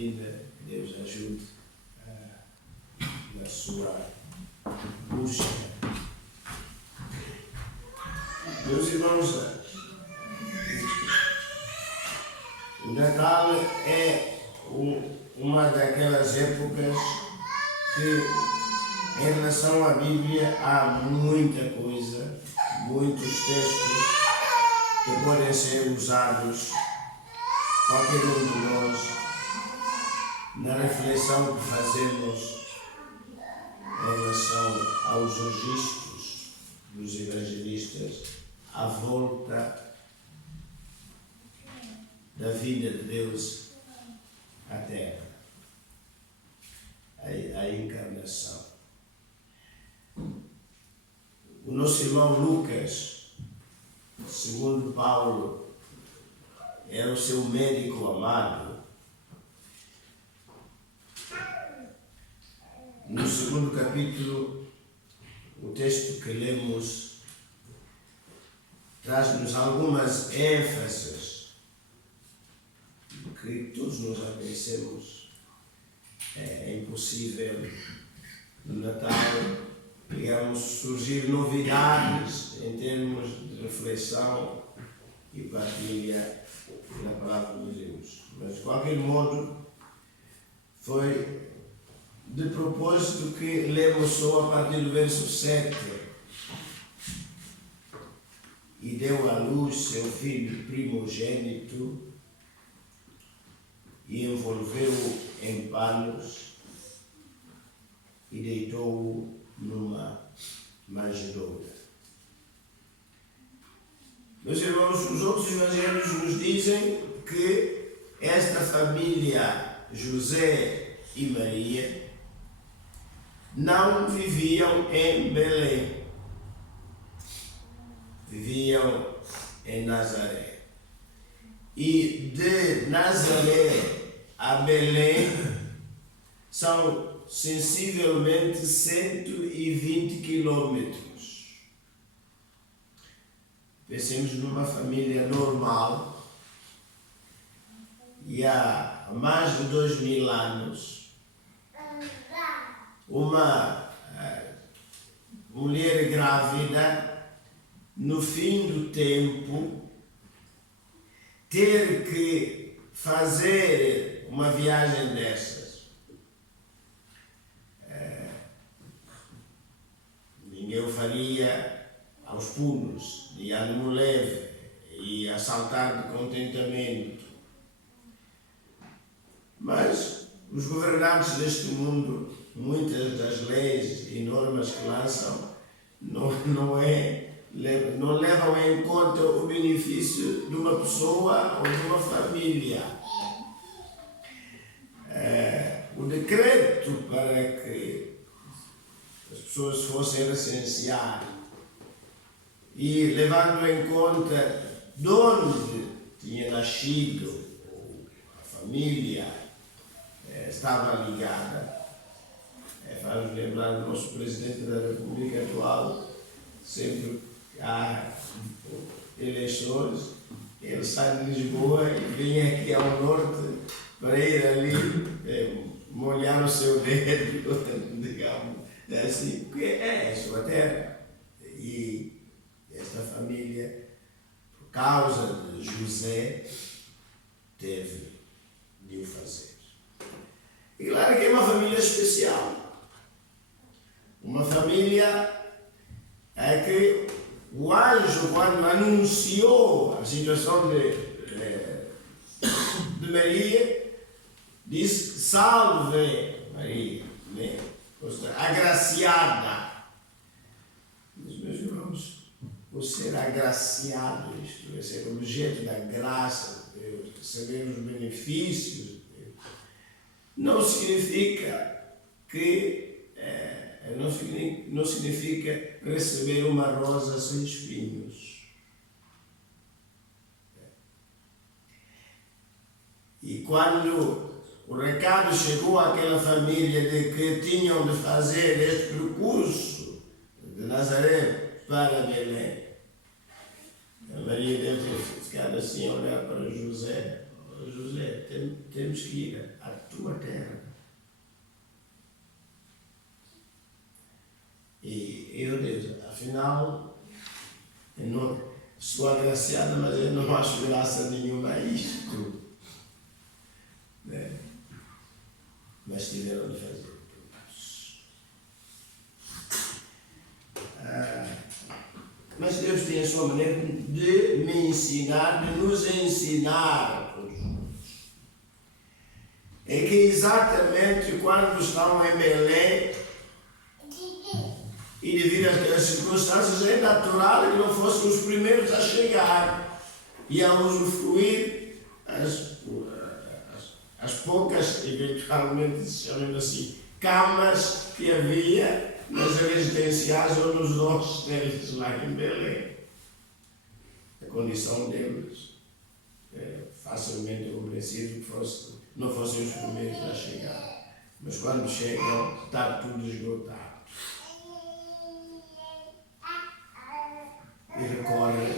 vinda, que Deus ajude na sua busca. Meus irmãos, o Natal é uma daquelas épocas que, em relação à Bíblia, há muita coisa, muitos textos que podem ser usados, qualquer um de nós, na reflexão que fazemos em relação aos registros dos evangelistas à volta da vinda de Deus à Terra, a encarnação. O nosso irmão Lucas, segundo Paulo, era o seu médico amado. No segundo capítulo, o texto que lemos traz-nos algumas ênfases que todos nós já conhecemos. É impossível no Natal, digamos, surgir novidades em termos de reflexão e partilha na palavra de Deus. Mas, de qualquer modo, foi de propósito que lemos só a partir do verso 7. E deu à luz seu filho primogênito e envolveu-o em panos e deitou-o numa manjedoura. Meus irmãos, os outros evangelhos nos dizem que esta família, José e Maria, não viviam em Belém, viviam em Nazaré. E de Nazaré a Belém são sensivelmente 120 quilômetros. Pensemos numa família normal e há mais de 2000 anos uma mulher grávida, no fim do tempo, ter que fazer uma viagem dessas. Ninguém o faria aos pulos, de ânimo leve e a saltar de contentamento. Mas os governantes deste mundo, muitas das leis e normas que lançam, não levam em conta o benefício de uma pessoa ou de uma família. O decreto para que as pessoas fossem recensear e levando em conta de onde tinha nascido a família estava ligada. Faz-nos lembrar do nosso Presidente da República atual, sempre que há eleições, ele sai de Lisboa e vem aqui ao norte para ir ali molhar o seu dedo, digamos, assim, porque é a sua terra. E esta família, por causa de José, teve de o fazer. E claro que é uma família especial. Uma família que o anjo, quando anunciou a situação de Maria, disse: salve Maria, né? Agraciada. Mas, meus irmãos, o ser agraciado, isto é, ser objeto da graça de Deus, receber os benefícios de Deus, não significa que não significa receber uma rosa sem espinhos. E quando o recado chegou àquela família de que tinham de fazer este percurso de Nazaré para Belém, a Maria deve ter ficado assim a olhar para José. José, temos que ir tua terra. E eu digo, afinal, eu não sou agraciada, mas eu não acho graça nenhuma a isto. Né? Mas tiveram de fazer. Mas Deus tem a sua maneira de me ensinar, de nos ensinar a todos juntos. É que exatamente quando estão em Belém e devido às circunstâncias é natural que não fossem os primeiros a chegar e a usufruir as poucas, eventualmente se chamam assim, camas que havia nas residenciais ou nos hostéis lá em Belém. A condição deles é facilmente compreensível que não fossem os primeiros a chegar. Mas quando chegam, está tudo esgotado. E recorre,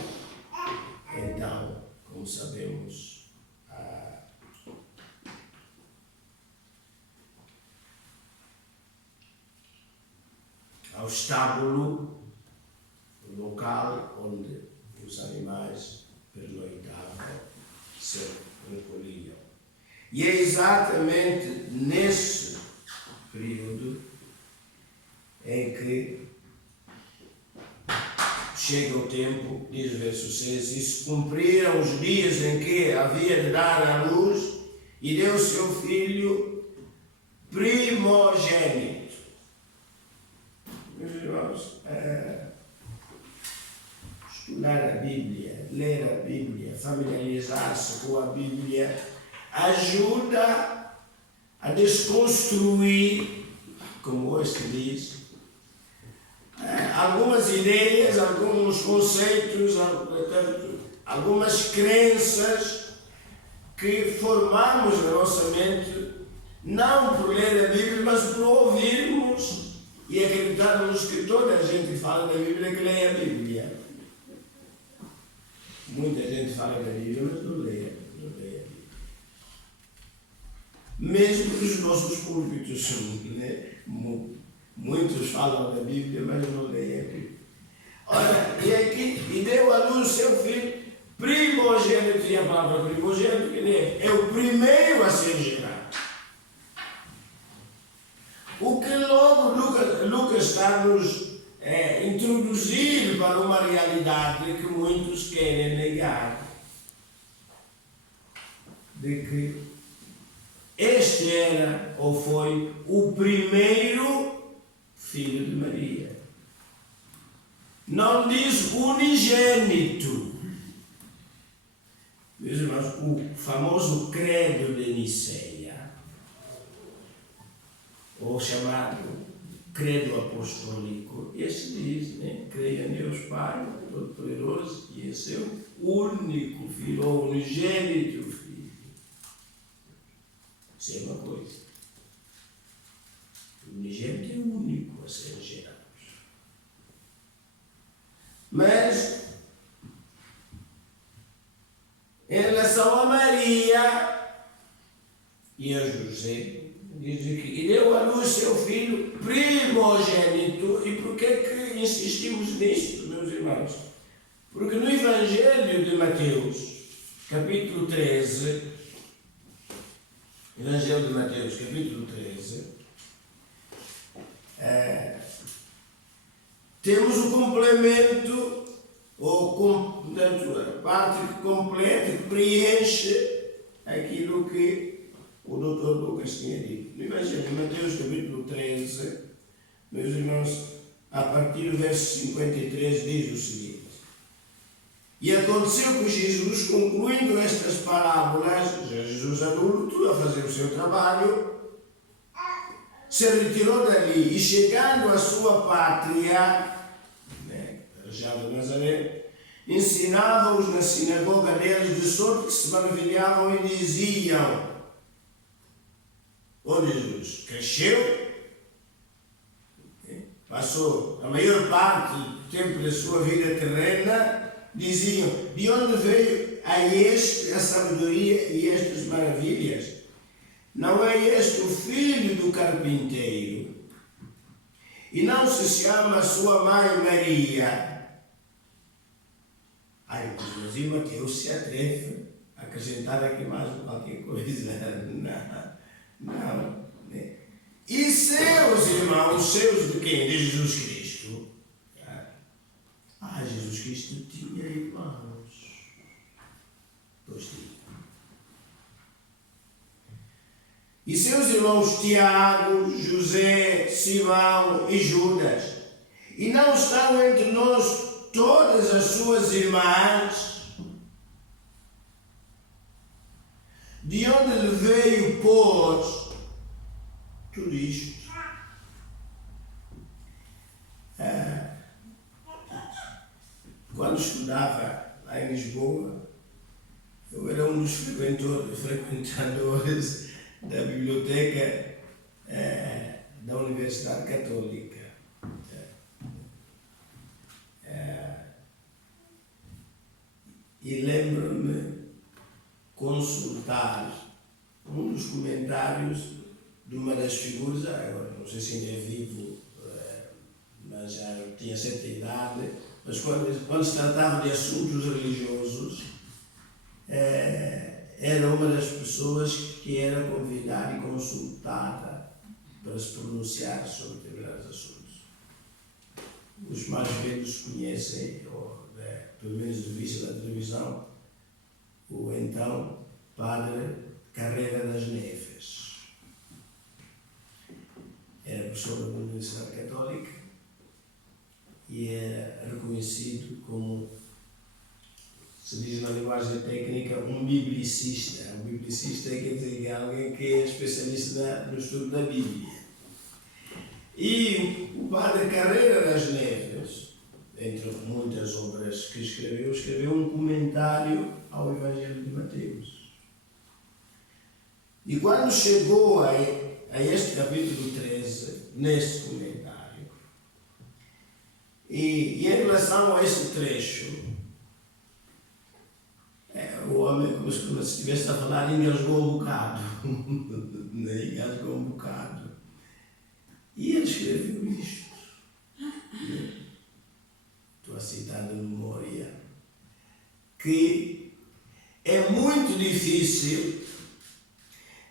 então, como sabemos, ao estábulo, o local onde os animais pernoitavam, se recolhiam. E é exatamente nesse período em que chega o tempo, diz o verso 6, e se cumpriram os dias em que havia de dar à luz, e deu seu filho primogênito. Meus irmãos, estudar a Bíblia, ler a Bíblia, familiarizar-se com a Bíblia, ajuda a desconstruir, como hoje se diz, algumas ideias, alguns conceitos, algumas crenças que formamos na nossa mente, não por ler a Bíblia, mas por ouvirmos e acreditarmos que toda a gente fala da Bíblia que lê a Bíblia. Muita gente fala da Bíblia, mas não lê a Bíblia. Mesmo que os nossos púlpitos, né? Muitos falam da Bíblia, mas não leem a Bíblia. Olha, e deu à luz seu filho primogênito, e a palavra primogênito é o primeiro a ser gerado. O que logo Lucas está nos introduzir para uma realidade que muitos querem negar. De que este era ou foi o primeiro filho de Maria. Não diz unigênito. Meus irmãos, o famoso credo de Niceia, ou chamado credo apostólico, esse diz, né? Creia em Deus Pai Todo-Poderoso e em seu único filho, ou unigênito filho. Isso é uma coisa. O unigênito é o único a ser gerado. Mas, em relação a Maria e a José, diz que deu à luz seu filho primogênito. E por que que insistimos nisto, meus irmãos? Porque no Evangelho de Mateus, capítulo 13, Evangelho de Mateus, capítulo 13, temos o complemento, ou a parte que completa, que preenche aquilo que o Dr. Lucas tinha dito. No Evangelho de Mateus, capítulo 13, meus irmãos, a partir do verso 53, diz o seguinte: E aconteceu que Jesus, concluindo estas parábolas, Jesus adulto, a fazer o seu trabalho, se retirou dali e, chegando à sua pátria, já de Nazaré, ensinava-os na sinagoga deles, de sorte que se maravilhavam e diziam: Jesus cresceu, passou a maior parte do tempo da sua vida terrena, diziam: de onde veio a este a sabedoria e estas maravilhas? Não é este o filho do carpinteiro? E não se chama sua mãe Maria? Ai, mas e Mateus se atreve a acrescentar aqui mais qualquer coisa? Não. E seus irmãos, seus de quem? De Jesus Cristo? Jesus Cristo tinha irmãos. Pois tinha. E seus irmãos Tiago, José, Simão e Judas? E não estão entre nós todas as suas irmãs? De onde lhe veio, pois, tudo isto? Quando estudava lá em Lisboa, eu era um dos frequentadores da biblioteca da Universidade Católica. E lembro-me consultar um dos comentários de uma das figuras, agora não sei se ainda é vivo, mas já tinha certa idade, mas quando se tratava de assuntos religiosos, era uma das pessoas que era convidada e consultada para se pronunciar sobre determinados assuntos. Os mais velhos conhecem, ou pelo menos de vista da televisão, o então Padre Carreira das Neves. Era professor da Universidade Católica e era reconhecido como, se diz na linguagem técnica, um biblicista. Um biblicista quer dizer que é alguém que é especialista no estudo da Bíblia. E o Padre Carreira das Neves, entre muitas obras que escreveu um comentário ao Evangelho de Mateus. E quando chegou a este capítulo 13, nesse comentário, e em relação a este trecho, o homem, como se estivesse a falar, engasgou um bocado. Engasgou um bocado. E ele escreveu isto. Estou a citar de memória. Que é muito difícil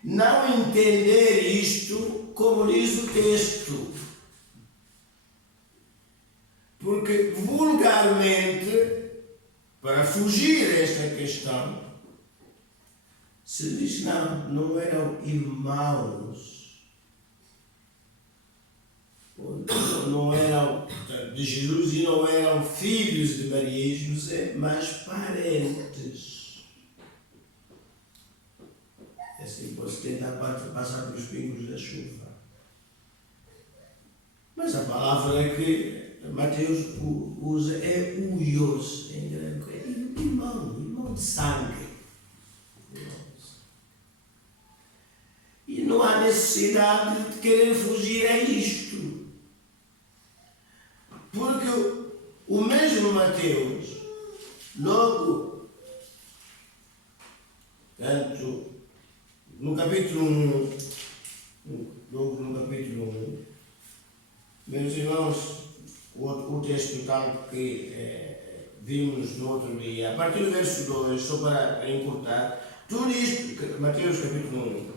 não entender isto como diz o texto. Porque vulgarmente, para fugir a esta questão, se diz que não eram irmãos, não eram de Jesus e não eram filhos de Maria e José, mas parentes. Assim posso tentar passar pelos pingos da chuva. Mas a palavra que Mateus usa é huios em grego, é irmão de sangue. E não há necessidade de querer fugir a isto. Porque o mesmo Mateus, logo, tanto no capítulo 1, meus irmãos, o texto tal que vimos no outro dia, a partir do verso 2, só para encurtar, tudo isto, Mateus capítulo 1,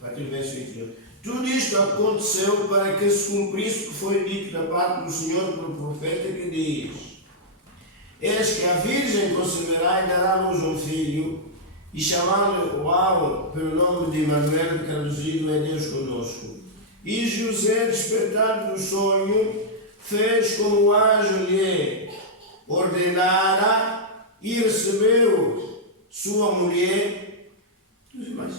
a partir do verso 22, tudo isto aconteceu para que se cumprisse o que foi dito da parte do Senhor pelo profeta, que diz: eis que a Virgem conceberá e dará à luz um filho, e chamá-lo pelo nome de Emanuel, que traduzido é Deus conosco. E José, despertado do sonho, fez como o anjo lhe ordenara e recebeu sua mulher. Mas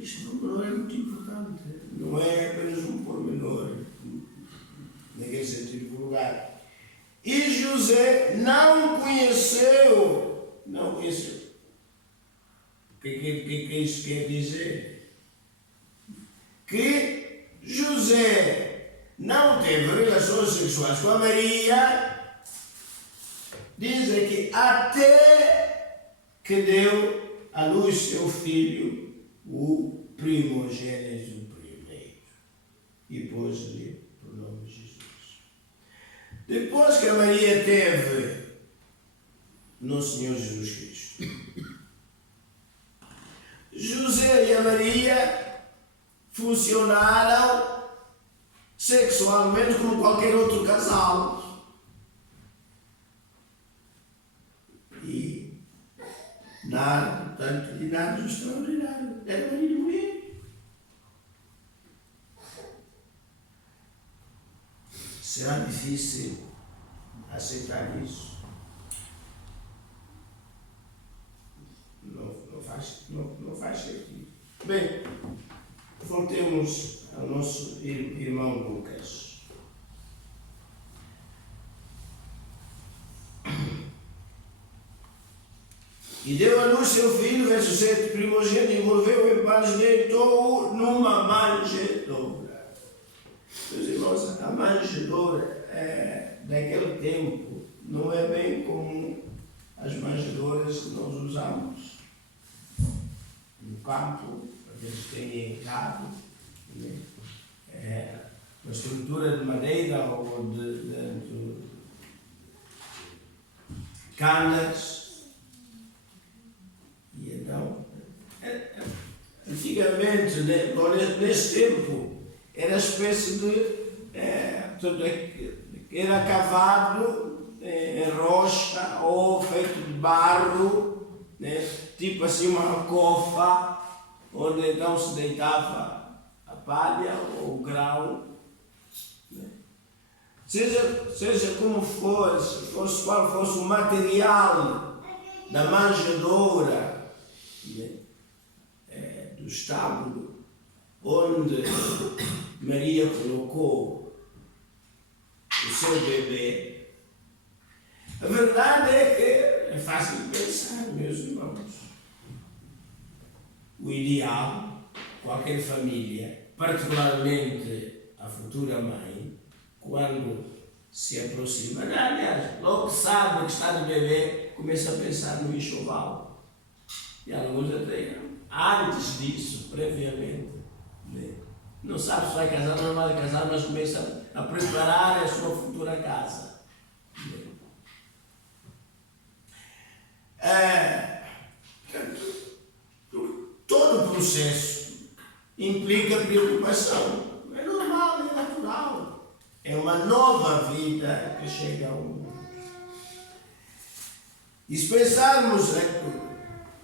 isto não é muito importante, não é apenas um pormenor, naquele sentido vulgar. E José não conheceu. O que isso quer dizer? Que José não teve relações sexuais com a Maria, dizem que até que deu à luz seu filho, o primogênito primeiro. E pôs-lhe o nome de Jesus. Depois que a Maria teve no Senhor Jesus Cristo, José e a Maria funcionaram sexualmente como qualquer outro casal. E nada de extraordinário. Era marido e mulher. Será difícil aceitar isso? Não faz sentido. Bem, voltemos ao nosso irmão Lucas. E deu a luz seu filho, verso 7, primogênito, envolveu em panos, deitou-o numa manjedoura. Meus irmãos, a manjedoura daquele tempo não é bem como as manjedouras que nós usamos no campo, eles têm gado, né? Uma estrutura de madeira ou de canas. E então, antigamente, nesse tempo, era espécie de. Era cavado em rocha ou feito de barro, né? Tipo assim uma alcofa, onde então se deitava a palha ou o grão. Né? Seja como fosse qual fosse o material da manjedoura, né? Do estábulo onde Maria colocou o seu bebê, a verdade é que é fácil de pensar, meus irmãos. O ideal, qualquer família, particularmente a futura mãe, quando se aproxima, aliás, logo que sabe que está de bebê, começa a pensar no enxoval. E alguns até antes disso, previamente, né? Não sabe se vai casar ou não vai casar, mas começa a preparar a sua futura casa. Todo o processo implica preocupação. É normal, é natural. É uma nova vida que chega ao mundo. E se pensarmos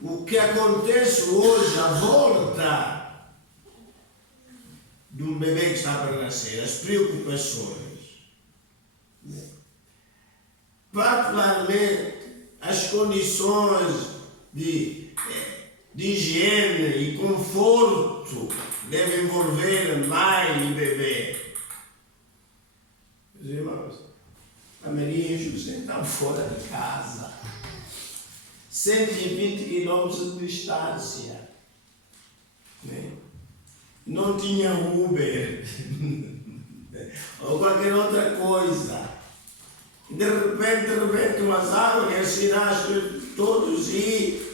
o que acontece hoje à volta de um bebê que está para nascer, as preocupações, particularmente as condições de higiene e conforto que devem envolver mãe e bebê. Meus irmãos, a Maria e José estão fora de casa, 120 quilômetros de distância, né? Não tinha Uber ou qualquer outra coisa. De repente, umas águas que ensinaste todos e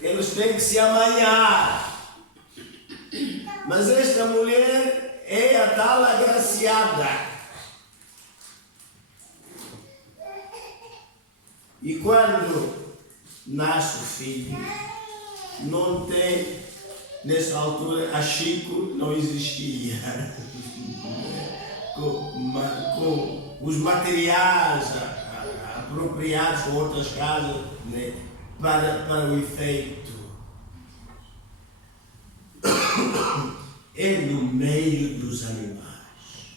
eles têm que se amanhar. Mas esta mulher é a tal agraciada. E quando nasce o filho, não tem. Nessa altura, a Chico não existia. Com os materiais apropriados com outras casas, né, para o efeito. É no meio dos animais.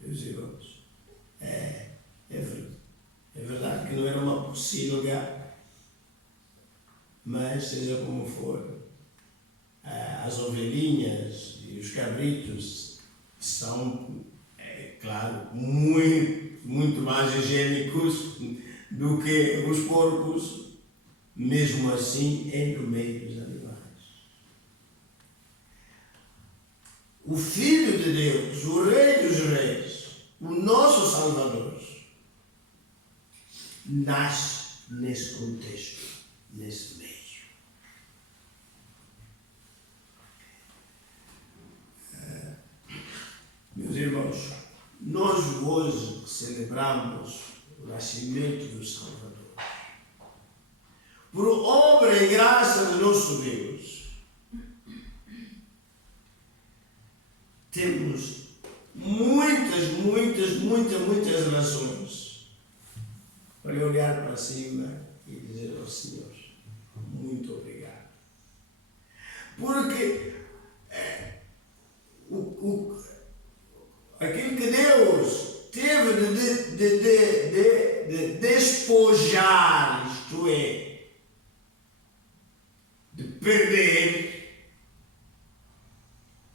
Meus irmãos, é verdade que não era uma pocilga. Mas, seja como for, as ovelhinhas e os cabritos são, claro, muito mais higiênicos do que os porcos, mesmo assim, é no meio dos animais. O Filho de Deus, o Rei dos Reis, o nosso Salvador, nasce nesse contexto, nesse meio. celebramos o nascimento do Salvador. Por obra e graça de nosso Deus, temos muitas razões para olhar para cima e dizer ao Senhor, muito obrigado. Porque aquilo que Deus teve de despojar, isto é, de perder,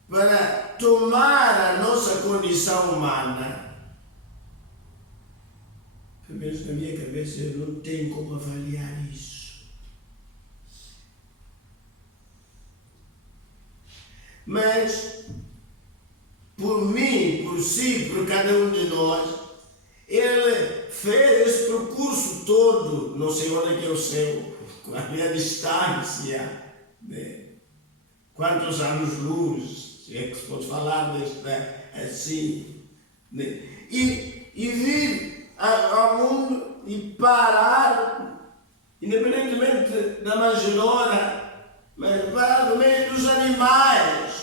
para tomar a nossa condição humana, pelo menos na minha cabeça eu não tenho como avaliar isso. Mas, por mim, por si, por cada um de nós, Ele fez esse percurso todo, não sei onde é que é o céu, qual é a distância, né? Quantos anos-luz, se é que se pode falar assim, né? E vir ao mundo e parar, independentemente da manjedoura, mas parar no meio dos animais.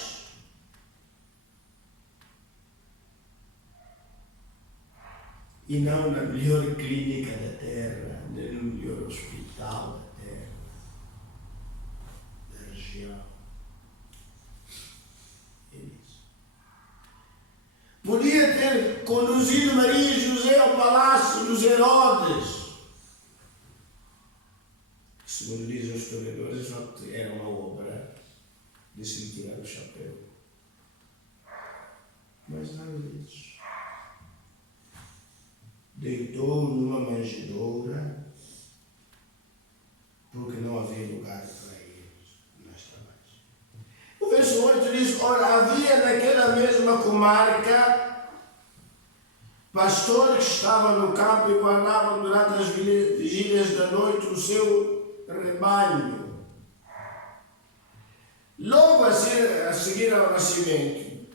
E não na melhor clínica da terra, nem no melhor hospital da terra, da região. É isso. Podia ter conduzido Maria e José ao palácio dos Herodes. Segundo dizem os historiadores, era uma obra de se lhe tirar o chapéu. Mas nada disso. Deitou numa manjedoura porque não havia lugar para eles nas trabalhos. O verso 8 diz: ora, havia naquela mesma comarca pastores que estavam no campo e guardavam durante as vigílias da noite o seu rebanho. Logo a seguir ao nascimento,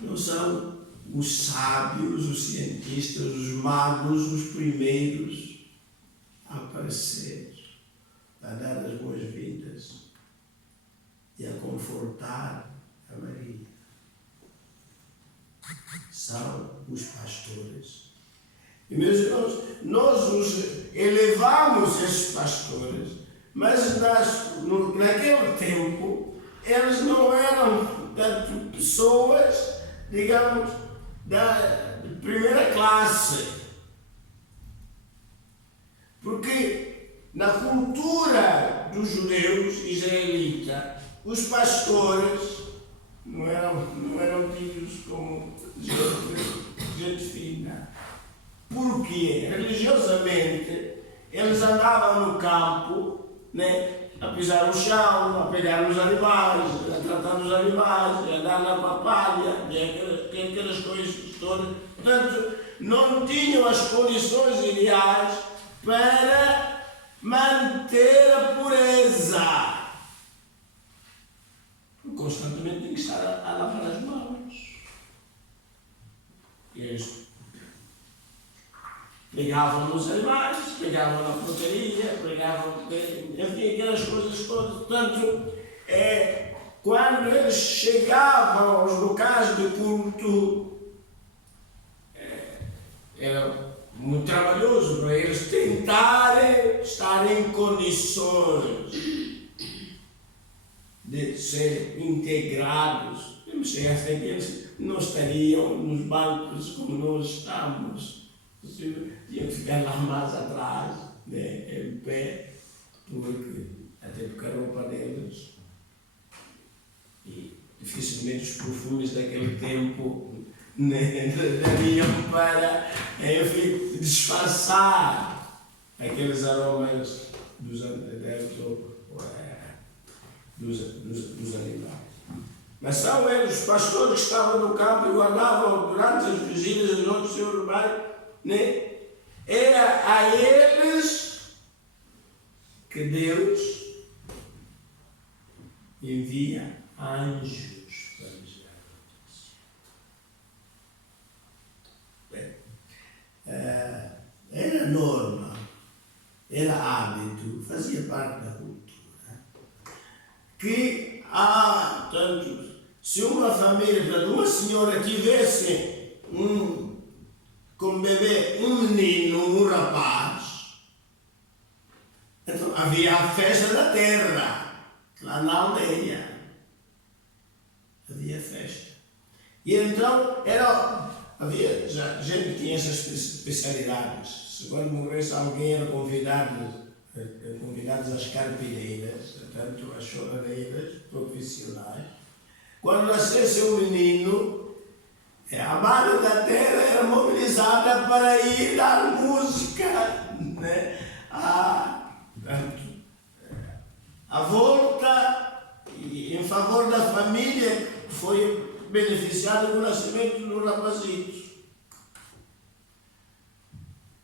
não são os sábios, os cientistas, os magos, os primeiros a aparecer, a dar as boas-vindas e a confortar a Maria. São os pastores. E, meus irmãos, nós os elevamos esses pastores, mas naquele tempo eles não eram tanto pessoas, digamos, da primeira classe. Porque na cultura dos judeus israelitas, os pastores não eram tidos como gente fina. Porque religiosamente eles andavam no campo, né, a pisar o chão, a pegar os animais, a tratar dos animais, a andar na papalha, aquelas coisas todas. Portanto, não tinham as condições ideais para manter a pureza. Constantemente tem que estar a lavar as mãos. E eles pegavam nos animais, pegavam na porcaria, pegavam, enfim, aquelas coisas todas. Portanto, quando eles chegavam aos locais de culto, era muito trabalhoso para eles tentarem estar em condições de ser integrados. Eu sei até que eles não estariam nos bancos como nós estamos. Tinha que ficar lá mais atrás, né, em pé, até porque a roupa deles e dificilmente os perfumes daquele tempo, né, dariam para, enfim, disfarçar aqueles aromas dos animais. Mas são eles, os pastores que estavam no campo e guardavam durante as vigílias da noite o seu rebanho, né? Era a eles que Deus envia anjos para vigiar a notícia. fazia parte da cultura, que tanto, se uma família, uma senhora tivesse como bebê um menino, um rapaz, então havia a festa da terra, lá na aldeia. Havia festa. E então havia gente que tinha essas especialidades. Se quando morresse alguém era convidados às carpideiras, portanto às choradeiras profissionais. Quando nascesse um menino, a banda da terra era mobilizada para ir dar música, né? A volta em favor da família que foi beneficiada com o nascimento do rapazito.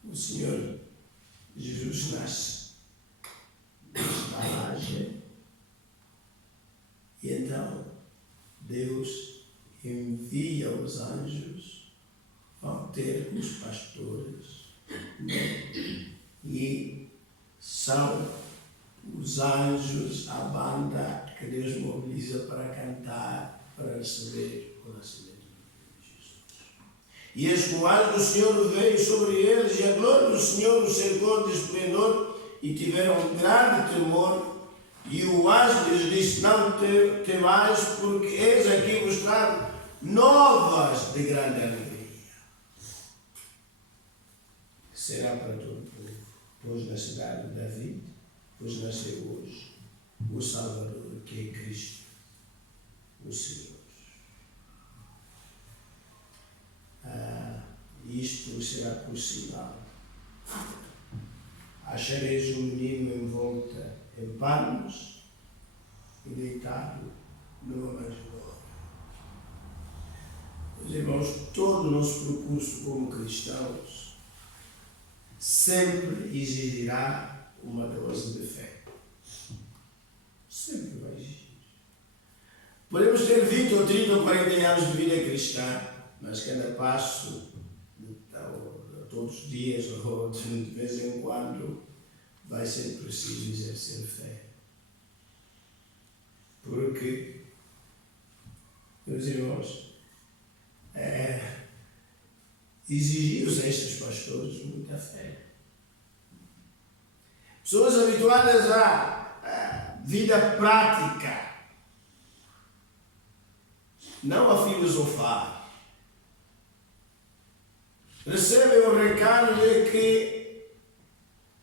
O Senhor Jesus nasce nesta laje e então Deus envia os anjos ao ter com os pastores, né? E são os anjos, a banda que Deus mobiliza para cantar, para receber o nascimento de Jesus. E eis que o anjo do Senhor veio sobre eles, e a glória do Senhor os cercou de esplendor, e tiveram um grande temor. E o anjo lhes disse: não temais, porque eis aqui vos trago novas de grande alegria, que será para todo o povo. Pois na cidade de Davi, pois nasceu hoje o Salvador, que é Cristo, o Senhor. Isto será por sinal. Achareis um menino envolta em panos e deitado numa manjedoura. Meus irmãos, todo o nosso percurso como cristãos sempre exigirá uma dose de fé. Sempre vai exigir. Podemos ter 20 ou 30 ou 40 anos de vida cristã, mas cada passo, todos os dias ou de vez em quando, vai ser preciso exercer fé. Porque, meus irmãos, exigiu-se a estes pastores muita fé. Pessoas habituadas à vida prática, não a filosofar, recebem o recado de que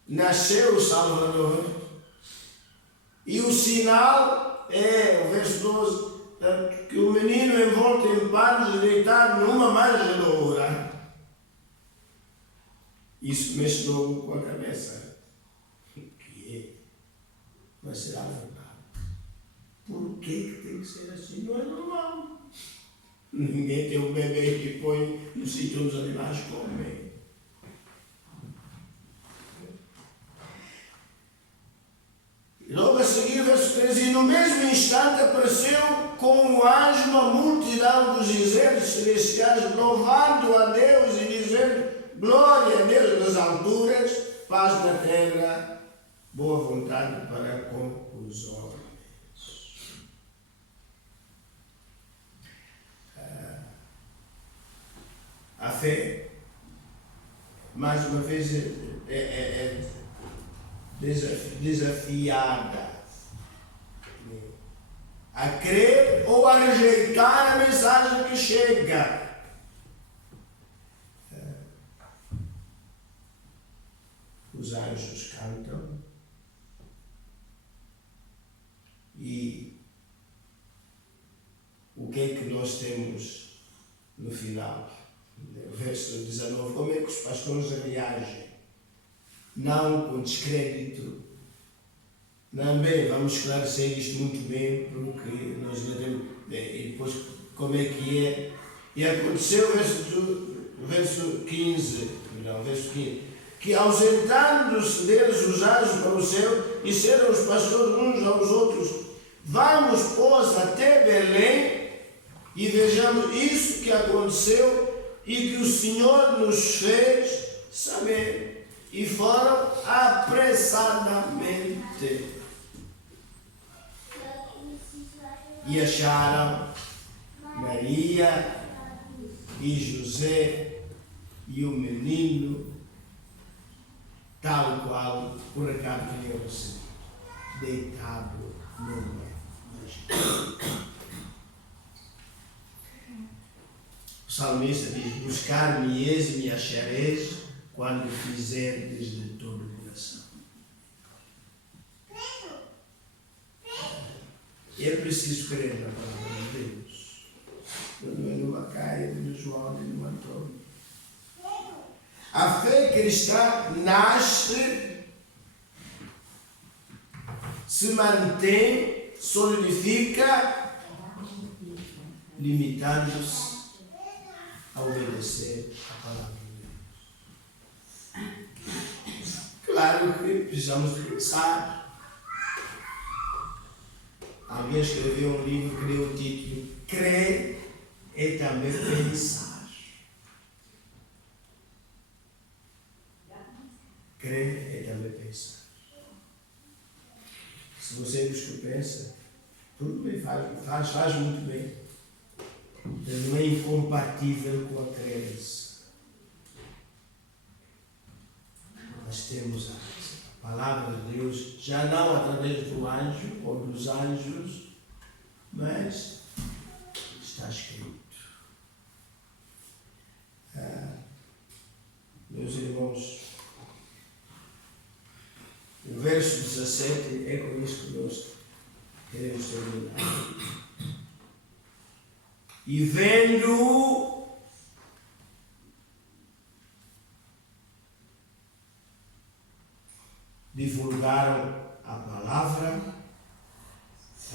nasceu o Salvador e o sinal é, o verso 12, que o menino envolto em panos e deitado numa manjedoura. Isso mexe logo com a cabeça. Mas será verdade? Por que tem que ser assim? Não é normal. Ninguém tem um bebê que põe no sítio onde os animais comem. Logo a seguir, verso 13: e no mesmo instante apareceu com o anjo uma multidão dos exércitos celestiais, louvando a Deus e dizendo: glória a Deus nas alturas, paz na terra, boa vontade para com os homens. A fé, mais uma vez, é desafiada a crer ou a rejeitar a mensagem que chega. Os anjos cantam e o que é que nós temos no final? Verso 19, como é que os pastores reagem? Não com descrédito. Não, bem, vamos esclarecer isto muito bem, porque nós já temos. E depois, como é que é? E aconteceu, verso 15, que ausentando-se deles os anjos para o céu, disseram os pastores uns aos outros: vamos, pois, até Belém e vejamos isso que aconteceu e que o Senhor nos fez saber. e foram apressadamente e acharam Maria e José e o menino tal qual o recado que tinham recebido, deitado no leito. O salmista diz: buscar-me-eis e me achareis quando fizerdes de todo o coração. É preciso crer na palavra de Deus. Não é numa Caia, nem no João, nem no Antônio. A fé cristã nasce, se mantém, solidifica, limitando-se a obedecer a palavra de Deus. Claro que precisamos de pensar. Alguém escreveu um livro que deu o título Crer é também pensar. Crer é também pensar. Se você diz que pensa, tudo bem, faz muito bem. Mas não é incompatível com a crença. Nós temos a palavra de Deus, já não através do anjo ou dos anjos, mas está escrito. Meus irmãos, o verso 17 é com isso que nós queremos terminar. E vendo divulgaram a palavra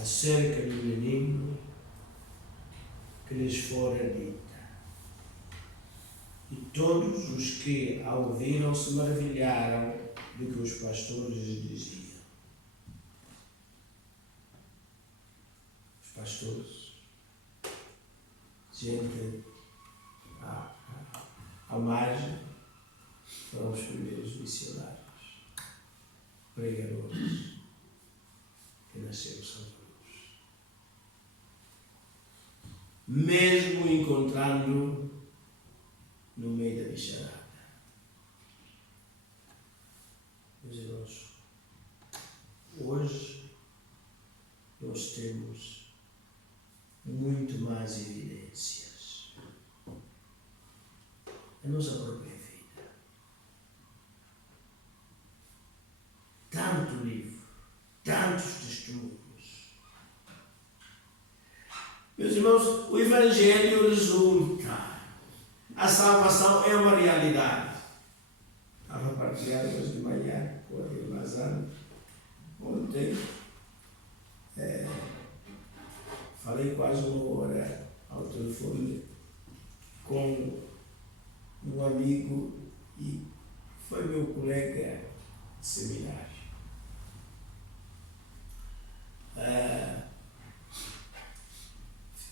acerca do menino que lhes fora dita. E todos os que a ouviram se maravilharam do que os pastores lhes diziam. Os pastores, gente à margem, foram os primeiros missionários, pregadores que nasceram salvadores. Mesmo encontrando no meio da bicharada. Meus irmãos, hoje nós temos muito mais evidências. A nossa própria vida. Tanto livro, tantos testemunhos. Meus irmãos, o Evangelho resulta. A salvação é uma realidade. Estava a partilhar hoje de manhã com a irmã Zana. Ontem falei quase uma hora ao telefone com um amigo e foi meu colega de seminário.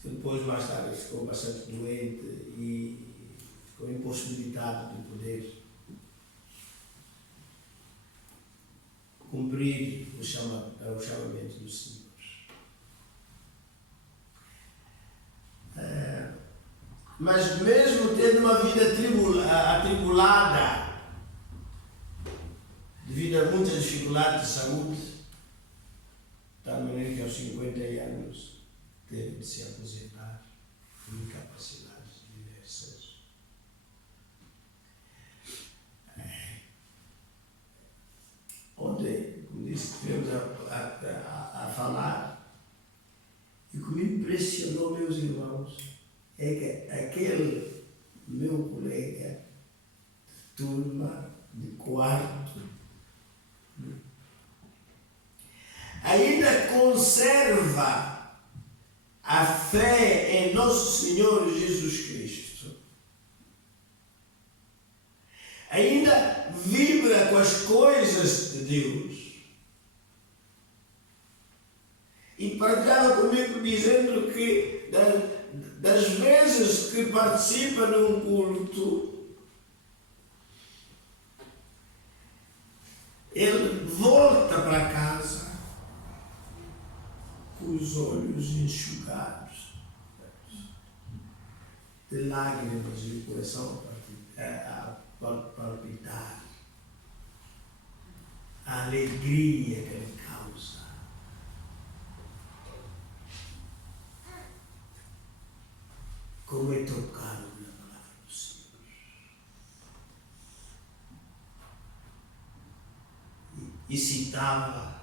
Depois, mais tarde, ficou bastante doente e ficou impossibilitado de poder cumprir o chamamento do Senhor. Mas mesmo tendo uma vida atribulada, devido a muitas dificuldades de saúde, de tal maneira que aos 50 anos teve de se aposentar por incapacidades diversas. Ontem, como disse, estivemos a falar, e o que me impressionou, meus irmãos, é que aquele meu colega de turma, de quarto, ainda conserva a fé em Nosso Senhor Jesus Cristo. Ainda vibra com as coisas de Deus. E partilhava comigo dizendo que das vezes que participa num culto, volta para casa com os olhos enxugados de lágrimas e o coração a palpitar. A alegria que ele causa. Como é tocado pela palavra do Senhor. E citava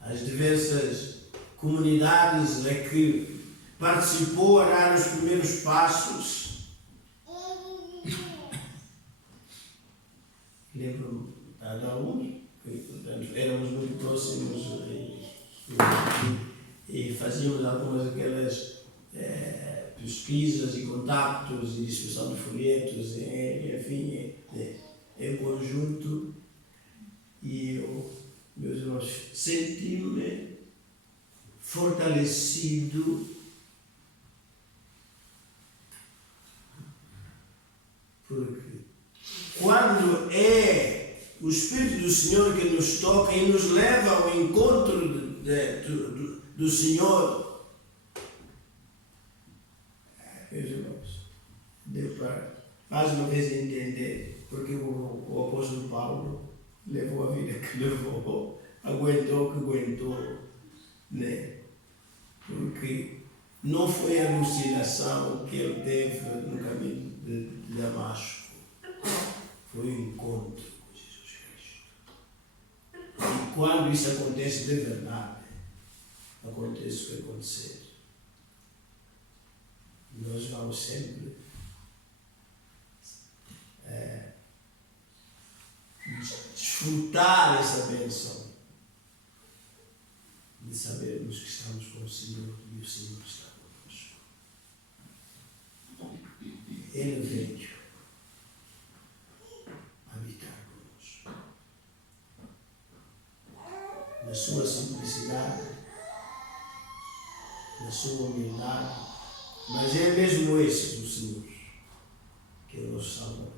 as diversas comunidades a que participou a dar os primeiros passos. Lembro-me de alguns, que éramos muito próximos e fazíamos algumas daquelas pesquisas e contactos e distribuição de folhetos, enfim, em conjunto. E eu, meus irmãos, senti-me fortalecido porque quando é o Espírito do Senhor que nos toca e nos leva ao encontro do Senhor, meus irmãos, deu para mais uma vez entender porque o apóstolo Paulo levou a vida que levou, aguentou o que aguentou, né? Porque não foi a alucinação que ele teve no caminho de Damasco. Foi o encontro com Jesus Cristo. E quando isso acontece de verdade, acontece o que acontecer, nós vamos sempre desfrutar essa bênção de sabermos que estamos com o Senhor e o Senhor está conosco. Ele veio habitar conosco. Na sua simplicidade, na sua humildade, mas é mesmo esse o Senhor, que é o nosso Salvador.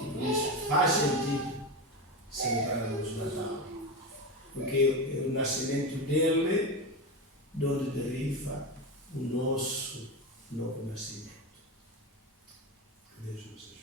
E por isso faz sentido celebrarmos o Natal, porque é o nascimento dele de onde deriva o nosso novo nascimento. Que Deus nos ajude.